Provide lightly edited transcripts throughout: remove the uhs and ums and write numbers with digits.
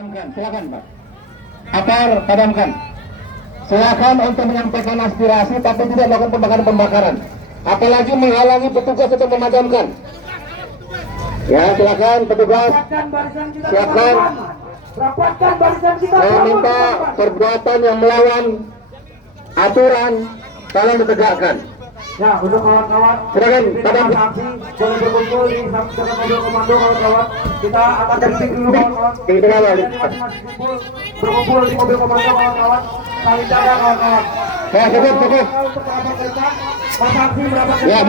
Silakan Pak. Apar padamkan. Silakan untuk menyampaikan aspirasi tapi tidak melakukan pembakaran-pembakaran. Apalagi menghalangi petugas untuk memadamkan. Ya, silakan petugas. Silakan. Saya minta perbuatan yang melawan aturan tolong ditegakkan. Ya, untuk kawan-kawan, silakan padam. boleh berkumpul di samping mobil komando kawan-kawan. Kita akan camping dulu kawan-kawan. Berkumpul di mobil komando kawan-kawan. Saling jaga kawan-kawan. Ya, cukup. Ya,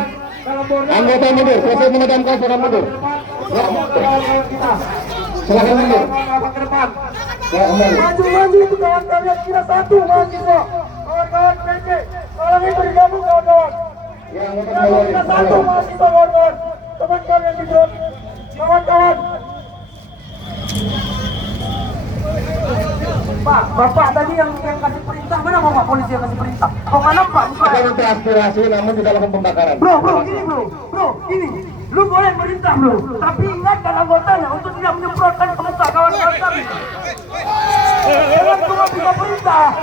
anggota mundur, selesai memadamkan sudah mundur. Ya, silakan mundur. Ya, maju itu kawan-kawan, kita satu mahasiswa. Kawan-kawan PC, tolong itu digabung kawan-kawan. ya, Kita satu mahasiswa kawan-kawan. Teman-teman yang di drone, kawan-kawan. Pak, Bapak tadi yang kasih perintah, mana Bapak polisi yang kasih perintah? Kok nggak nampak? Bukan untuk aspirasi, namun tidak lakukan pembakaran. Bro, gini. Lu boleh perintah bro, tapi ingatkan anggotanya untuk tidak menyemprotkan ke muka kawan-kawan kami. Jangan cuma bisa perintah.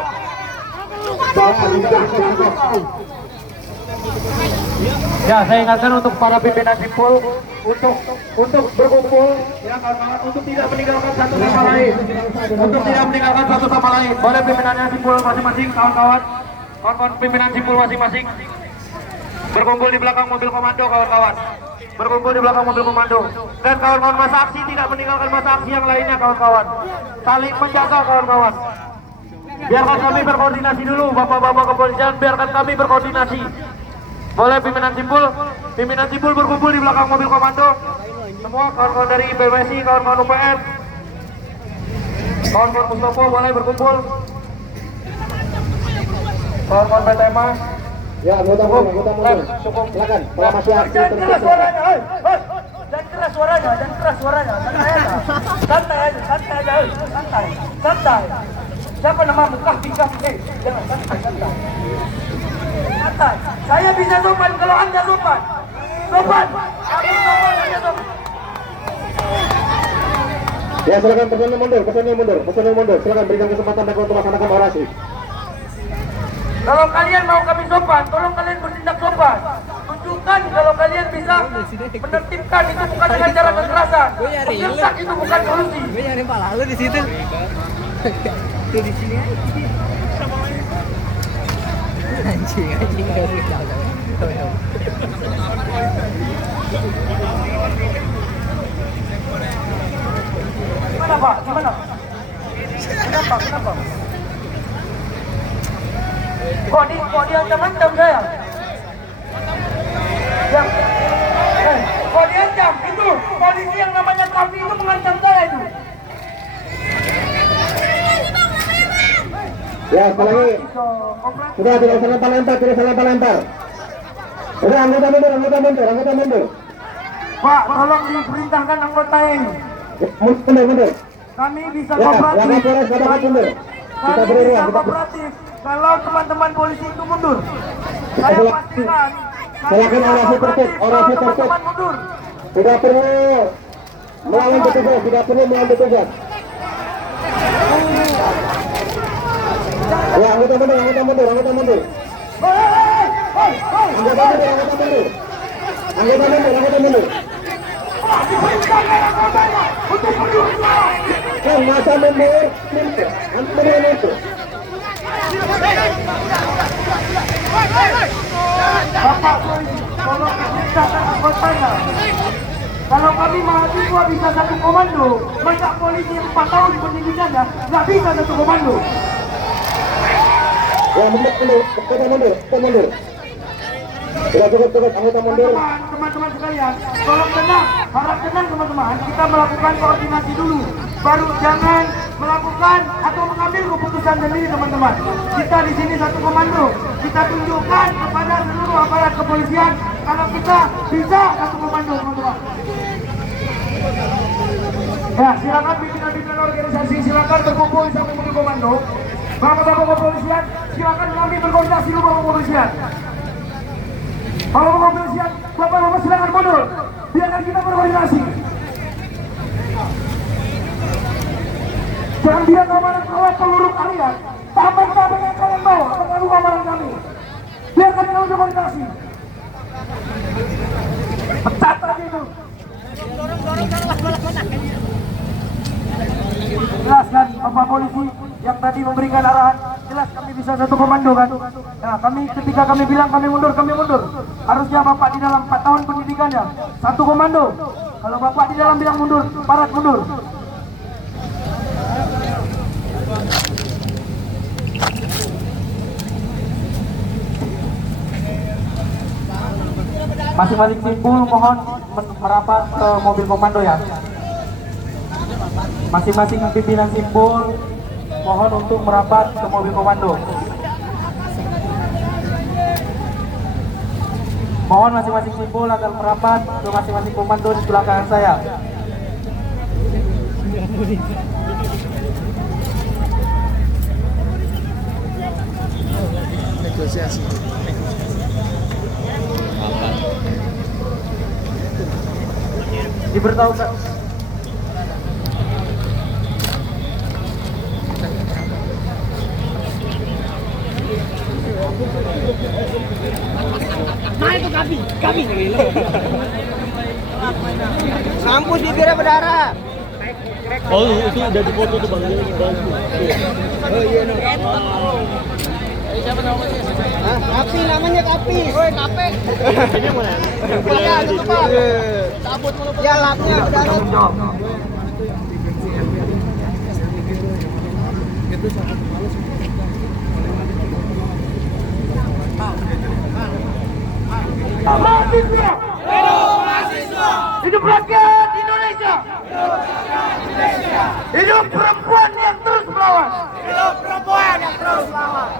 Ya, saya ingatkan untuk para pimpinan simpul untuk berkumpul ya kawan-kawan, untuk tidak meninggalkan satu sama lain. Boleh pimpinannya simpul masing-masing kawan-kawan. Kawan-kawan pimpinan simpul masing-masing berkumpul di belakang mobil komando kawan-kawan. Dan kawan-kawan masa aksi tidak meninggalkan masa aksi yang lainnya kawan-kawan. Saling menjaga kawan-kawan. Biarkan kami berkoordinasi dulu, bapak-bapak kepolisian, biarkan kami berkoordinasi. Boleh pimpinan simpul berkumpul di belakang mobil komando. Semua kawan-kawan dari BMSI, kawan-kawan UPN, kawan-kawan Mustopo boleh berkumpul. Kawan-kawan PTMA. Ya, anggota mundur. Silakan. Kalau masih aksi Jangan keras suaranya, jangan keras suaranya. Santai aja. Siapa namamu? Kahfi. Jangan santai. Saya bisa sopan kalau Anda sopan. Aku sopan, Anda sopan. Ya, silakan personil mundur. Silakan berikan kesempatan mereka untuk melaksanakan orasi. Kalau kalian mau kami sopan, tolong kalian bertindak sopan. Tunjukkan kalau kalian bisa menertibkan, itu bukan dengan cara kekerasan. Menyertak itu bukan solusi. Gue nyari pala lu di situ. Tuh di sini aja. Anjing gak sih tahu. Gimana Pak? Kenapa? Kok diancam saya? Kok diancam? Itu polisi yang namanya Kahfi itu mengancam saya itu. Ya, sekali lagi. Sudah, tidak salah lempar. Udah, anggota mundur. Pak, tolong diperintahkan anggota ini. Mundur. Kami bisa Ya, kooperatif. mundur. Kita beri Kami bisa ruang. kooperatif kalau teman-teman polisi itu mundur. Saya pastikan. Silakan orasi tertib. Teman-teman mundur. Tidak perlu melawan petugas. Ya, anggota mundur. Anggota mundur. Masa mundur. Bapak polisi, tolong perintahkan anggotanya. Kalau kami mahasiswa bisa satu komando, masa polisi 4 tahun pendidikannya nggak bisa satu komando. Ya, mundur. Sudah cukup, anggota mundur. Teman-teman sekalian, tolong tenang, harap tenang teman-teman. Kita melakukan koordinasi dulu, baru jangan melakukan atau mengambil keputusan sendiri teman-teman. Kita di sini satu komando, kita tunjukkan kepada seluruh aparat kepolisian kalau kita bisa satu komando teman-teman. Ya, silakan pimpinan organisasi, silakan berkumpul di samping mobil komando. Bapak-bapak kepolisian, silakan kami berkoordinasi dulu Bapak kepolisian. Bapak kepolisian, bapak-bapak silakan mundur. Biarkan kita berkoordinasi. Jangan biar keamanan kawat seluruh kalian. Sampai yang kalian bawa terlalu keamanan kami. Biarkan kami berkoordinasi. Pecat aja itu. Jelas kan Bapak Polisi yang tadi memberikan arahan, jelas kami bisa satu komando kan. Nah kami ketika kami bilang kami mundur. Harusnya Bapak di dalam 4 tahun pendidikannya satu komando. Kalau Bapak di dalam bilang mundur, parat mundur. Masing-masing simpul mohon merapat ke mobil komando ya. Masing-masing pimpinan simpul mohon untuk merapat ke mobil komando. Mohon masing-masing simpul agar merapat ke masing-masing komando di sebelah kanan saya. Negosiasi. Diberitahukan. Nah itu kami. Kampus bibirnya berdarah. Oh itu udah di foto tuh bang. Oh iya no. Siapa namanya? Kapi namanya Kapi. Woi Kape. Ini mana? Ya lupa. Cabut mulu. Ya lapnya berdarah. Mahasiswa! Hidup mahasiswa! Hidup rakyat Indonesia! Hidup perempuan yang terus melawan! Hidup perempuan yang terus melawan!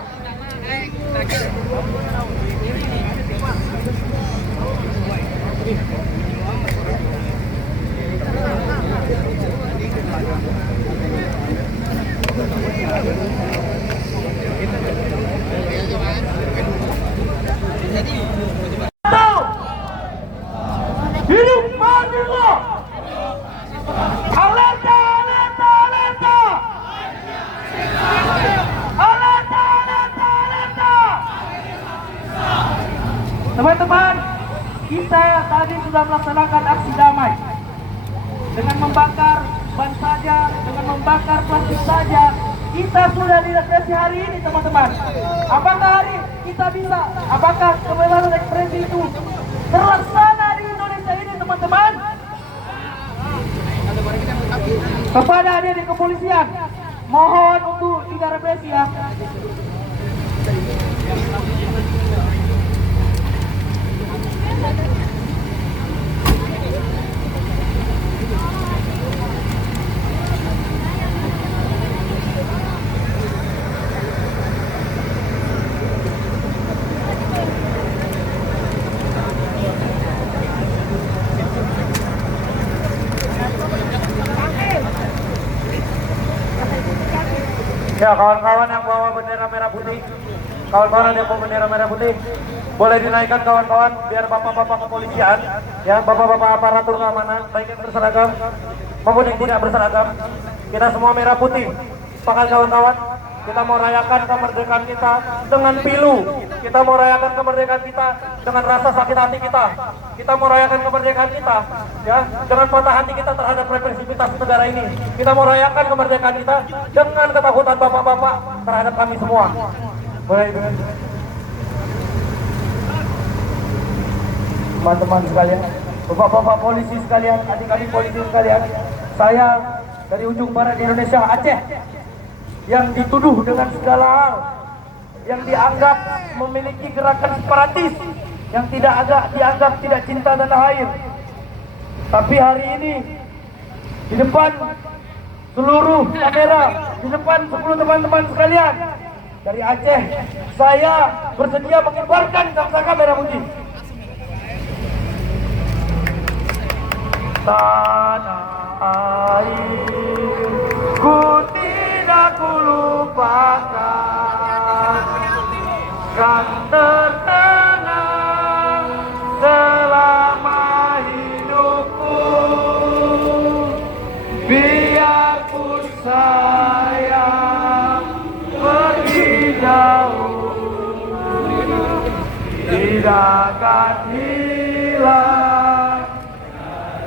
Hidup mahasiswa! Alerta, alerta, alerta! Alerta, alerta, alerta! Teman-teman, kita tadi sudah melaksanakan aksi damai dengan membakar ban saja, dengan membakar plastik saja. Kita sudah direpresi hari ini, teman-teman. Apakah hari kita bisa? Apakah kebebasan ekspresi itu terlaksana di Indonesia ini, teman-teman? Kepada adik-adik kepolisian, mohon untuk tidak represi ya. Ya, kawan-kawan yang bawa bendera merah putih, kawan-kawan yang bawa bendera merah putih, boleh dinaikkan kawan-kawan, biar bapak-bapak kepolisian, ya, bapak-bapak aparatur keamanan, baik yang berseragam maupun yang tidak berseragam, kita semua merah putih. Sepakat kawan-kawan, kita mau rayakan kemerdekaan kita dengan pilu, kita mau rayakan kemerdekaan kita dengan rasa sakit hati kita, kita mau rayakan kemerdekaan kita, ya, dengan patah hati kita terhadap represivitas negara ini. Kita mau rayakan kemerdekaan kita dengan ketakutan bapak-bapak terhadap kami semua. Boleh, teman-teman sekalian, bapak-bapak polisi sekalian, adik-adik polisi sekalian, saya dari ujung barat Indonesia, Aceh, yang dituduh dengan segala hal, yang dianggap memiliki gerakan separatis, yang dianggap tidak cinta tanah air. Tapi hari ini di depan seluruh kamera, di depan 10 teman-teman sekalian dari Aceh, saya bersedia mengibarkan sangsaka merah putih. Tanah airku tidak kulupakan, kan terkenang selama hidupku, biarpun saya tidak akan hilang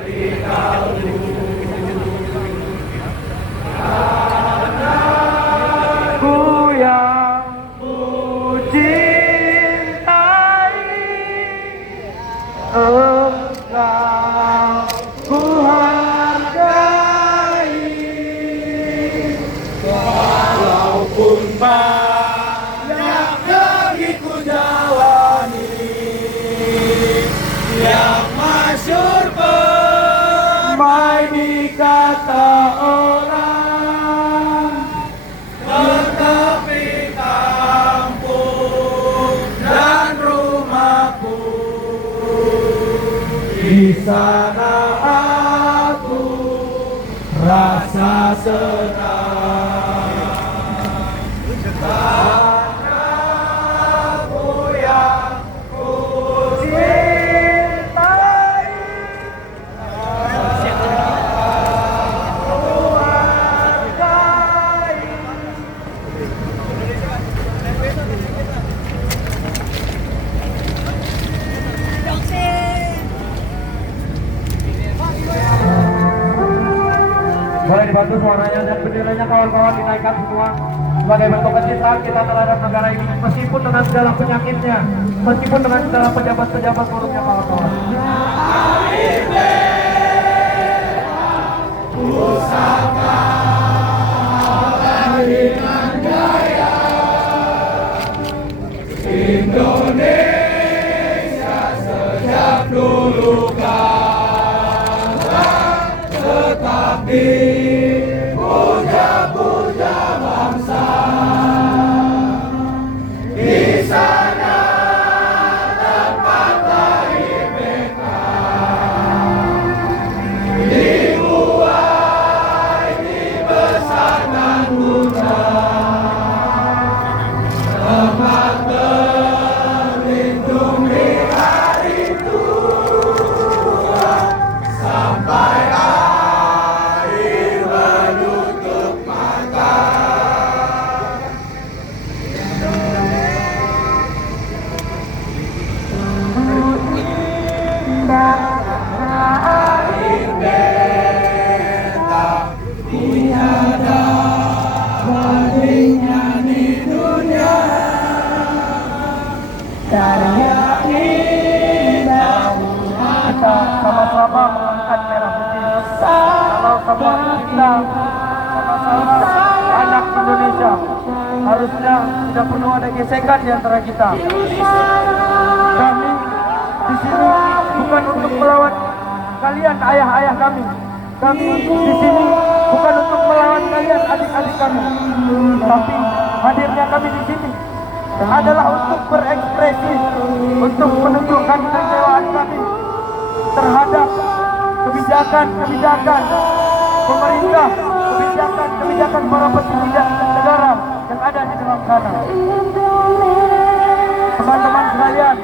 dari kalbu. Aku yang ku cintai, engkau ku hargai, walaupun banyak yang ku jalani, yang masyhur permaini kata orang, tetapi kampung dan rumahku, di sana aku rasa senang. Karena aku yang ku cintai, aku hargai. Boleh dibantu suaranya dan benderanya kawan-kawan dinaikkan semua sebagai bentuk kecintaan kita terhadap negara ini, meskipun dengan segala penyakitnya, meskipun dengan segala pejabat-pejabat buruknya kawan-kawan. Indonesia sejak dulu kala tetap dipuja-puja bangsa. Di sana tempat lahir mereka, dibuai dibesarkan Bunda, tempat berlindung di hari tua, sampai akhir menutup mata. Air beta tiada bandingnya di dunia, karya indah kita sama-sama mengangkat merah putih. Kalau semua kita sama-sama anak Indonesia, harusnya tidak perlu ada gesekan di antara kita. Kami di sini bukan untuk melawan kalian ayah-ayah kami. Kami di sini bukan untuk melawan kalian adik-adik kami. Tapi hadirnya kami di sini adalah untuk berekspresi, untuk menunjukkan kekecewaan kami terhadap kebijakan-kebijakan pemerintah, kebijakan para petinggi negara yang ada di dalam sana. Teman-teman sekalian,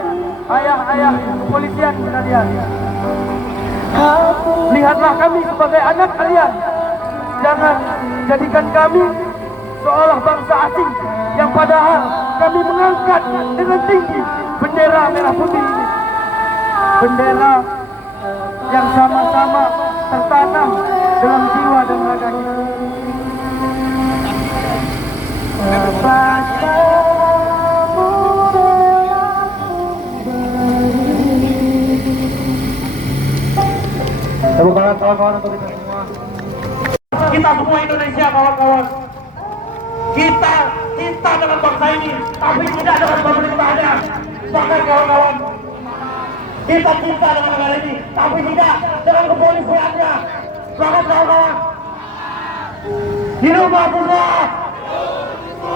ayah-ayah kepolisian sekalian, lihatlah kami sebagai anak kalian. Jangan jadikan kami seolah bangsa asing yang padahal kami mengangkat dengan tinggi bendera merah putih ini. Bendera yang sama-sama tertanam dalam jiwa dan raga kita. Tepuk tangan kawan-kawan untuk kita semua. Kita semua Indonesia kawan-kawan. Kita cinta dengan bangsa ini, tapi tidak dengan pemerintahannya. Bahkan kawan-kawan, kita cinta dengan negara ini, tapi tidak dengan kepolisiannya. Bahkan kawan-kawan, hidup Abdullah,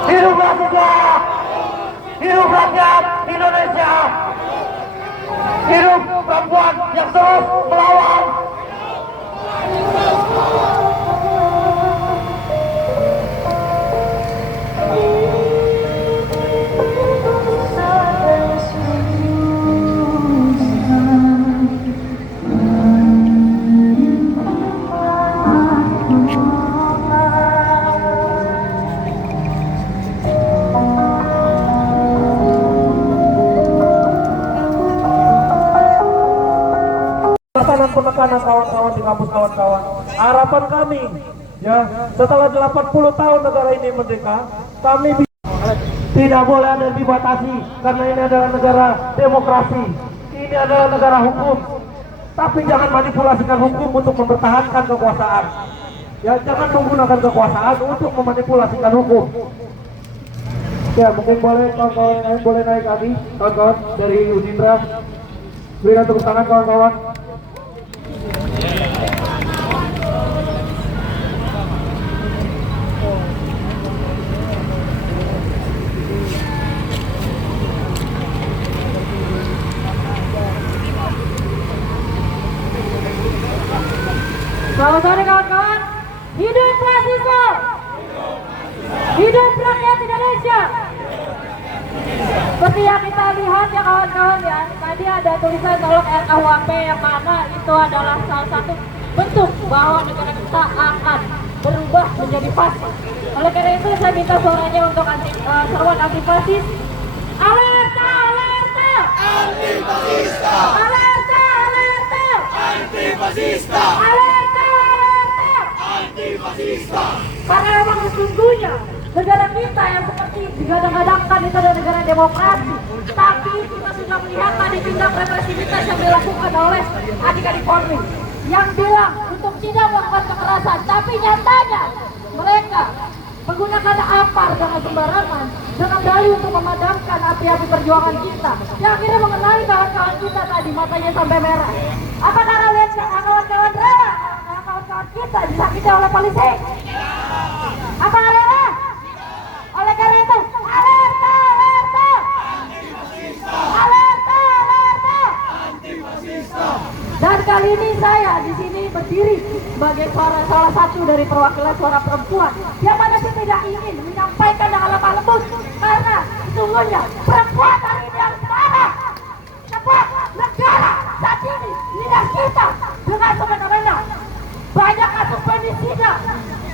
hidup Abdullah, hidup rakyat Indonesia, hidup perempuan yang terus melawan. harus dihapus kawan-kawan. Harapan kami, ya, setelah 80 tahun negara ini merdeka, kami tidak boleh ada dibatasi karena ini adalah negara demokrasi. Ini adalah negara hukum. Tapi jangan manipulasikan hukum untuk mempertahankan kekuasaan. Ya, jangan menggunakan kekuasaan untuk memanipulasikan hukum. Ya, mungkin boleh kawan-kawan yang lain boleh naik lagi, kawan-kawan dari Unindra. Berikan tepuk tangan kawan-kawan. Selamat sore kawan-kawan. Hidup mahasiswa. Hidup rakyat Indonesia. Seperti yang kita lihat ya kawan-kawan ya, tadi ada tulisan tolong RKUHP yang mana itu adalah salah satu bentuk bahwa negara kita akan berubah menjadi fasis. Oleh karena itu saya minta suaranya untuk seruan anti fasis. Alerta, alerta. Anti fasista. Alerta, alerta. Anti fasista. Alerta, alerta. Anti fasista. Karena memang sesungguhnya negara kita yang seperti digadang-gadangkan itu adalah negara demokrasi, tapi kita sudah melihat tadi tindak represivitas yang dilakukan oleh adik-adik Polri yang bilang untuk tidak melakukan kekerasan, tapi nyatanya mereka menggunakan apar dengan sembarangan dengan dalih untuk memadamkan api-api perjuangan kita yang akhirnya mengenai kawan-kawan kita tadi matanya sampai merah. Apakah kalian kawan-kawan rela kawan-kawan kita disakiti oleh polisi? Apa rela? Oleh karena itu, alerta, alerta. Alerta, alerta. Dan kali ini saya di sini berdiri sebagai salah satu dari perwakilan suara perempuan yang mana saya tidak ingin menyampaikan dengan lemah lembut karena sesungguhnya perempuan hari ini harus marah. Sebab negara saat ini tidak kita dengan semena-mena. Banyak kasus femisida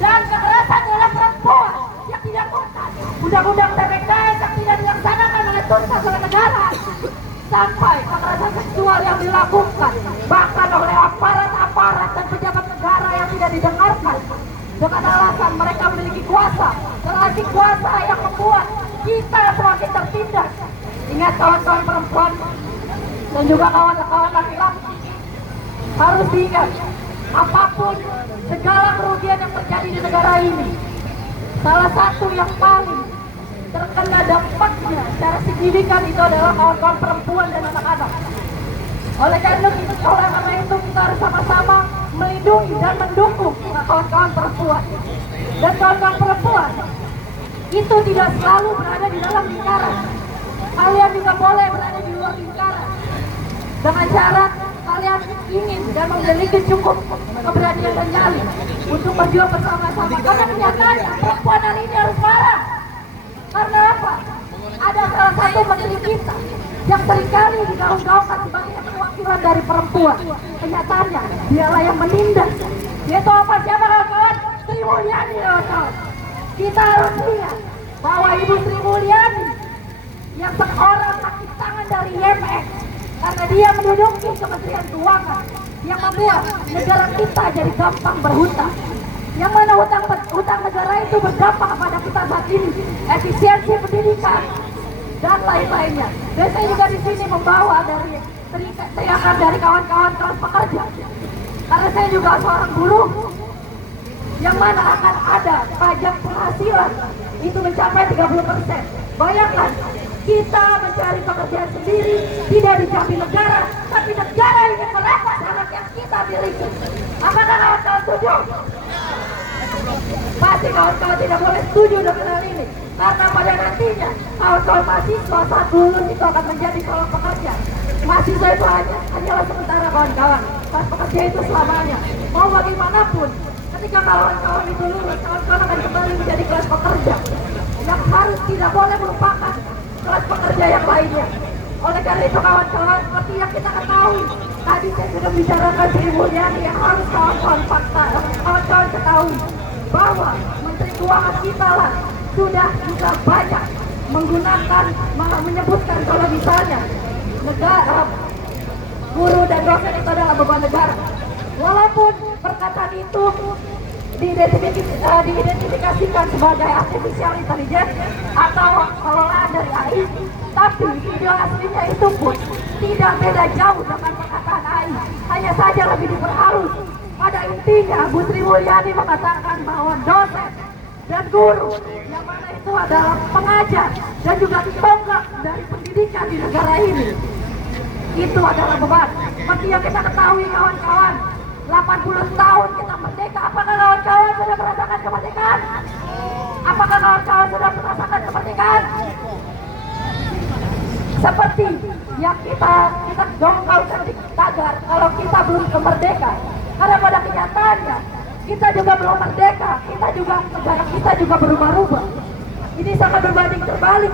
dan kekerasan terhadap perempuan yang tidak tuntas. Undang-undang TPKS yang tidak dilaksanakan oleh tuntas oleh negara. Sampai kekerasan seksual yang dilakukan bahkan oleh aparat-aparat dan pejabat negara yang tidak didengarkan dengan alasan mereka memiliki kuasa, relasi kuasa yang membuat kita semakin tertindas. Ingat kawan-kawan perempuan dan juga kawan-kawan laki-laki, harus diingat apapun segala kerugian yang terjadi di negara ini, salah satu yang paling terkena dampaknya secara signifikan itu adalah kawan-kawan perempuan dan anak-anak. Oleh karena itu kita harus sama-sama melindungi dan mendukung kawan-kawan perempuan. Dan kawan-kawan perempuan itu tidak selalu berada di dalam lingkaran. Kalian juga boleh berada di luar lingkaran dengan syarat kalian ingin dan memiliki cukup keberanian dan nyali untuk berjuang bersama-sama. Karena kenyataannya perempuan hari ini harus marah. Karena apa? Ada salah satu menteri kita yang seringkali digaung-gaungkan sebagai perwakilan dari perempuan. Kenyataannya dialah yang menindas. Yaitu apa? Siapa kawan-kawan? Sri Mulyani kawan-kawan. Kita harus lihat bahwa Ibu Sri Mulyani yang seorang kaki tangan dari IMF karena dia menduduki Kementerian Keuangan yang membuat negara kita jadi gampang berhutang. Yang mana hutang negara itu berdampak kepada kita saat ini, efisiensi pendidikan dan lain-lainnya. Dan saya juga di sini membawa dari teriakan dari kawan-kawan kelas pekerja, karena saya juga seorang buruh, yang mana akan ada pajak penghasilan itu mencapai 30%. Bayangkan kita mencari pekerjaan sendiri, tidak dijamin negara, tapi negara ingin merampas anak yang kita miliki. Apakah kawan-kawan setuju? Pasti kawan-kawan tidak boleh setuju dengan hal ini, karena pada nantinya kawan-kawan mahasiswa saat lulus itu akan menjadi seorang pekerja. Mahasiswa itu hanyalah sementara kawan-kawan, kelas pekerja itu selamanya. Mau bagaimanapun, ketika kawan-kawan itu lulus, kawan-kawan akan kembali menjadi kelas pekerja yang harus tidak boleh melupakan kelas pekerja yang lainnya. Oleh karena itu kawan-kawan, seperti yang kita ketahui, tadi saya sudah bicarakan Sri Mulyani yang harus kawan-kawan ketahui bahwa Menteri Keuangan kita lah sudah juga banyak menggunakan, malah menyebutkan kalau misalnya negara, guru dan dosen itu adalah beban negara. Walaupun perkataan itu diidentifikasikan sebagai artificial intelligence atau pengelolaan dari AI, tapi video aslinya itu pun tidak beda jauh dengan perkataan AI, hanya saja lebih diperhalus. Pada intinya, Bu Sri Mulyani mengatakan bahwa dosen dan guru, yang mana itu adalah pengajar dan juga tonggak dari pendidikan di negara ini, itu adalah beban. Seperti yang kita ketahui kawan-kawan, 80 tahun kita merdeka. Apakah kawan-kawan sudah merasakan kemerdekaan? Apakah kawan-kawan sudah merasakan kemerdekaan? Seperti yang kita dongkalkan di tagar, kalau kita belum merdeka. Karena pada kenyataannya kita juga belum merdeka, negara kita juga berubah-ubah. Ini sangat berbanding terbalik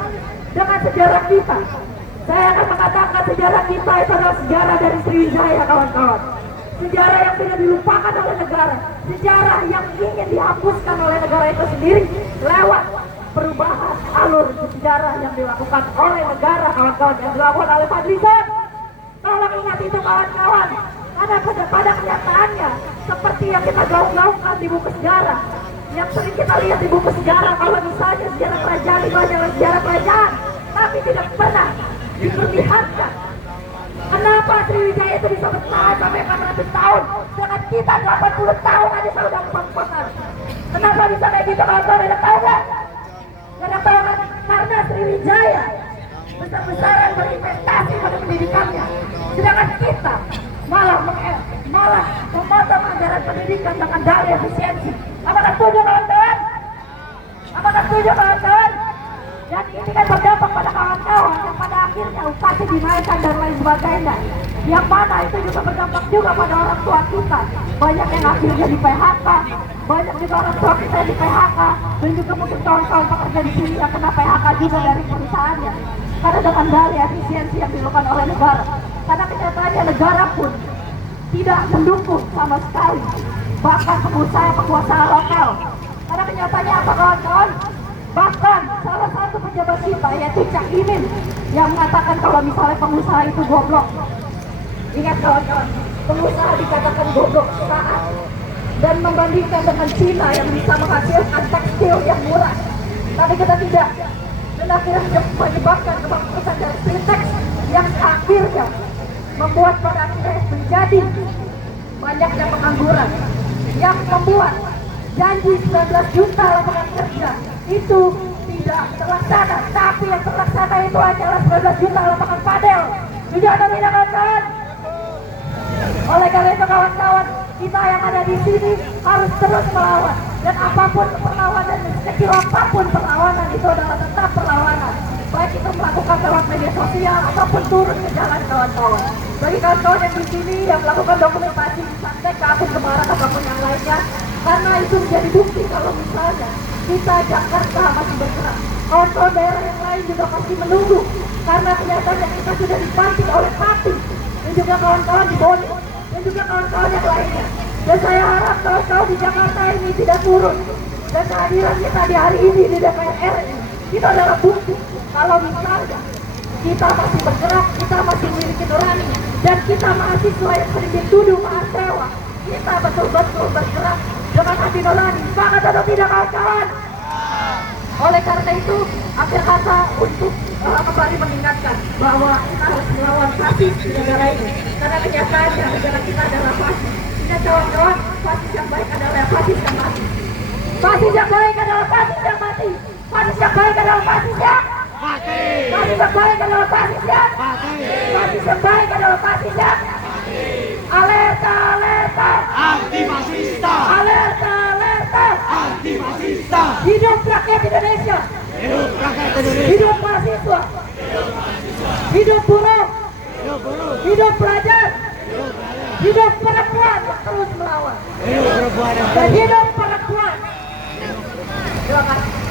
dengan sejarah kita. Saya akan mengatakan sejarah kita itu adalah sejarah dari Sriwijaya, kawan-kawan. Sejarah yang tidak dilupakan oleh negara, sejarah yang ingin dihapuskan oleh negara itu sendiri lewat perubahan alur sejarah yang dilakukan oleh negara, kawan-kawan, yang dilakukan oleh Fadlizon. Tolong ingat itu, kawan-kawan, karena pada kenyataannya seperti yang kita gaung-gaungkan di buku sejarah, yang sering kita lihat di buku sejarah, kalau misalnya sejarah kerajaan itu adalah sejarah kerajaan, tapi tidak pernah diperlihatkan kenapa Sriwijaya itu bisa bertahan sampai 400 tahun, dengan kita 80 tahun aja sudah empang-empangan. Kenapa bisa kayak gitu, kawan-kawan? Ada tahu nggak? Ada tahu kan? Karena Sriwijaya besar-besaran berinvestasi pada pendidikannya, sedangkan kita malah memotong anggaran pendidikan dengan dana efisiensi. Apakah setuju, kawan-kawan? Apakah setuju, kawan-kawan? Dan ini kan berdampak pada kawan-kawan yang pada akhirnya UKT dinaikkan dan lain sebagainya. Yang mana itu juga berdampak juga pada orang tua kita. Banyak yang akhirnya di PHK, banyak juga orang tua kita yang di PHK, dan juga mungkin kawan-kawan pekerja di sini yang kena PHK juga dari perusahaannya. Karena dengan dana efisiensi yang dilakukan oleh negara. Karena kenyataannya negara pun tidak mendukung sama sekali, bahkan pengusaha lokal. Karena kenyataannya apa, kawan-kawan? Bahkan salah satu pejabat kita, yaitu Cak Imin, yang mengatakan kalau misalnya pengusaha itu goblok. Ingat, kawan-kawan, pengusaha dikatakan goblok saat dan membandingkan dengan Cina yang bisa menghasilkan tekstil yang murah, tapi kita tidak. Dan akhirnya menyebabkan kebangkrutan dari Sintex yang akhirnya membuat pada akhirnya menjadi banyaknya pengangguran, yang membuat janji 19 juta lapangan kerja itu tidak terlaksana, tapi yang terlaksana itu hanyalah 19 juta lapangan padel. Jujur atau tidak, kawan-kawan? Oleh karena itu, kawan-kawan, kita yang ada di sini harus terus melawan, dan apapun perlawanan, sekecil apapun perlawanan itu adalah tetap perlawanan, baik itu melakukan lewat media sosial ataupun turun ke jalan, kawan-kawan. Bagi kawan-kawan yang di sini yang melakukan dokumentasi sampai ke akun Kemaran ataupun yang lainnya, karena itu menjadi bukti kalau misalnya kita Jakarta masih bergerak, kawan-kawan daerah yang lain juga pasti menunggu, karena kenyataannya kita sudah dibanting oleh Pati dan juga kawan-kawan di Boni dan juga kawan-kawan yang lainnya. Dan saya harap kawan-kawan di Jakarta ini tidak turun, dan kehadiran kita di hari ini di DPR RI itu adalah bukti kalau misalnya kita masih bergerak, kita masih memiliki nurani, dan kita mahasiswa yang sering dituduh mahasiswa, kita betul-betul bergerak dengan hati nurani. Semangat atau tidak, kawan-kawan? Oleh karena itu, akhir kata untuk kembali mengingatkan bahwa kita harus melawan fasis di negara ini, karena kenyataannya negara kita adalah fasis. Ingat, kawan-kawan, fasis yang baik adalah fasis yang mati. Fasis yang baik adalah fasis yang mati. Fasis yang baik adalah fasis yang mati. Fasis yang baik adalah fasis yang mati. Fasis yang baik adalah fasis yang mati. Alerta, alerta, Anti-fascista! alerta, alerta, Anti-fascista! hidup rakyat Indonesia, Hidup rakyat Indonesia! hidup mahasiswa, hidup buruh, hidup pelajar, hidup perempuan yang terus melawan, Hidup perempuan yang dan hidup perempuan. Terima kasih.